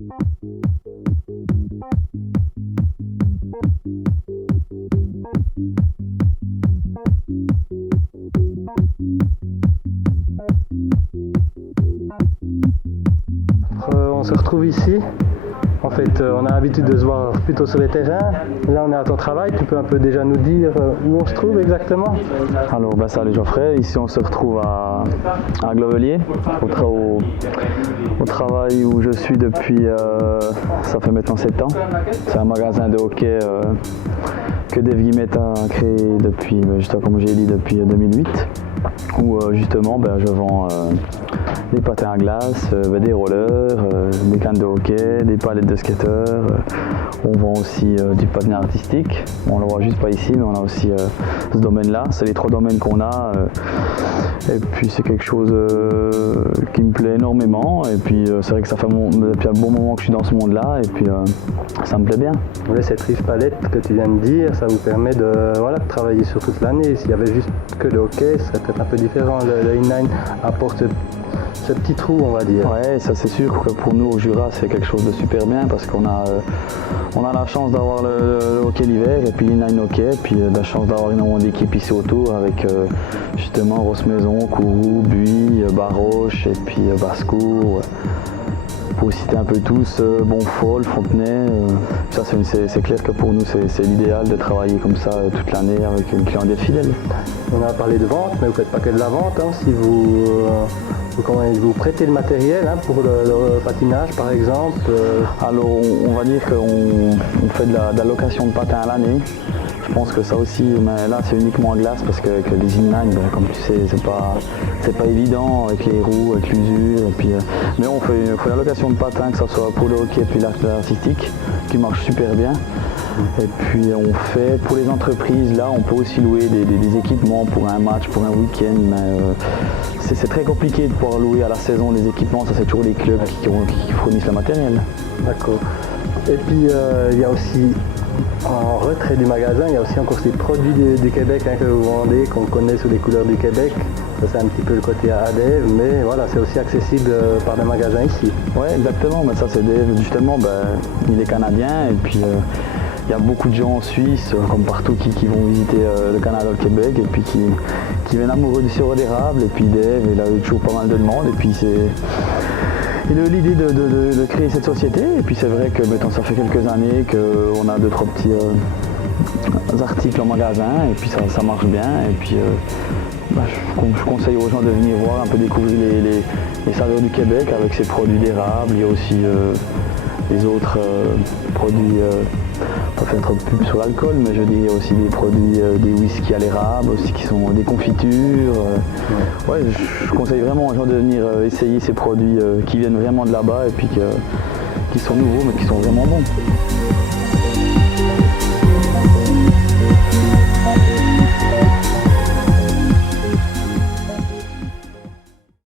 On se retrouve ici. En fait, on a l'habitude de se voir plutôt sur les terrains. Là, on est à ton travail. Tu peux un peu déjà nous dire où on se trouve exactement? Alors, salut Geoffrey. Ici, on se retrouve à Glovelier, au travail où je suis depuis, ça fait maintenant 7 ans. C'est un magasin de hockey que Dave Guimet a créé depuis, juste comme j'ai dit, depuis 2008. Où justement, je vends des patins à glace, des rollers, des cannes de hockey, des palettes de skateurs. On vend aussi du patinage artistique. On ne le voit juste pas ici, mais on a aussi ce domaine-là. C'est les 3 domaines qu'on a. Et puis c'est quelque chose qui me plaît énormément. Et puis c'est vrai que ça fait depuis un bon moment que je suis dans ce monde-là. Et puis ça me plaît bien. Oui, cette riche palette que tu viens de dire, ça vous permet de travailler sur toute l'année. S'il y avait juste que le hockey, ce serait peut-être un peu différent. Le inline apporte ce petit trou, on va dire. Ouais, ça c'est sûr que pour nous au Jura c'est quelque chose de super bien parce qu'on a la chance d'avoir le hockey l'hiver et puis l'inline hockey, puis la chance d'avoir énormément d'équipes ici autour avec justement Rosse-Maison, Kourou, Buis, Baroche et puis Basse-Cour. Pour citer un peu tous, Bonfol, Fontenay, ça c'est clair que pour nous c'est l'idéal de travailler comme ça toute l'année avec une clientèle fidèle. On a parlé de vente, mais vous ne faites pas que de la vente. Si vous prêtez le matériel pour le patinage par exemple. Alors on va dire qu'on fait de la location de patins à l'année. Je pense que ça aussi, mais là c'est uniquement à glace parce que les inline, comme tu sais, c'est pas évident avec les roues, avec l'usure. Mais on fait la location de patins, que ce soit pour le hockey et puis l'art artistique, qui marche super bien. Et puis on fait pour les entreprises, là on peut aussi louer des équipements pour un match, pour un week-end, mais c'est très compliqué de pouvoir louer à la saison les équipements, ça c'est toujours les clubs qui fournissent le matériel. D'accord. Et puis il y a aussi, en retrait du magasin, il y a aussi encore ces produits du Québec que vous vendez, qu'on connaît sous les couleurs du Québec. Ça c'est un petit peu le côté à Dave, mais voilà, c'est aussi accessible par le magasin ici. Oui, exactement, mais ça c'est Dave, justement, il est canadien et puis il y a beaucoup de gens en Suisse, comme partout, qui vont visiter le Canada, le Québec, et puis qui viennent amoureux du sirop d'érable. Et puis Dave, il a eu toujours pas mal de demandes. Et puis il a eu l'idée de créer cette société. Et puis c'est vrai que maintenant ça fait quelques années qu'on a 2-3 petits articles en magasin. Et puis ça marche bien. Et puis je conseille aux gens de venir voir, un peu découvrir les saveurs du Québec avec ses produits d'érable. Il y a aussi les autres produits. On va faire trop de pub sur l'alcool, mais je dirais aussi des produits, des whisky à l'érable, aussi qui sont des confitures. Ouais, je conseille vraiment aux gens de venir essayer ces produits qui viennent vraiment de là-bas et puis qui sont nouveaux mais qui sont vraiment bons.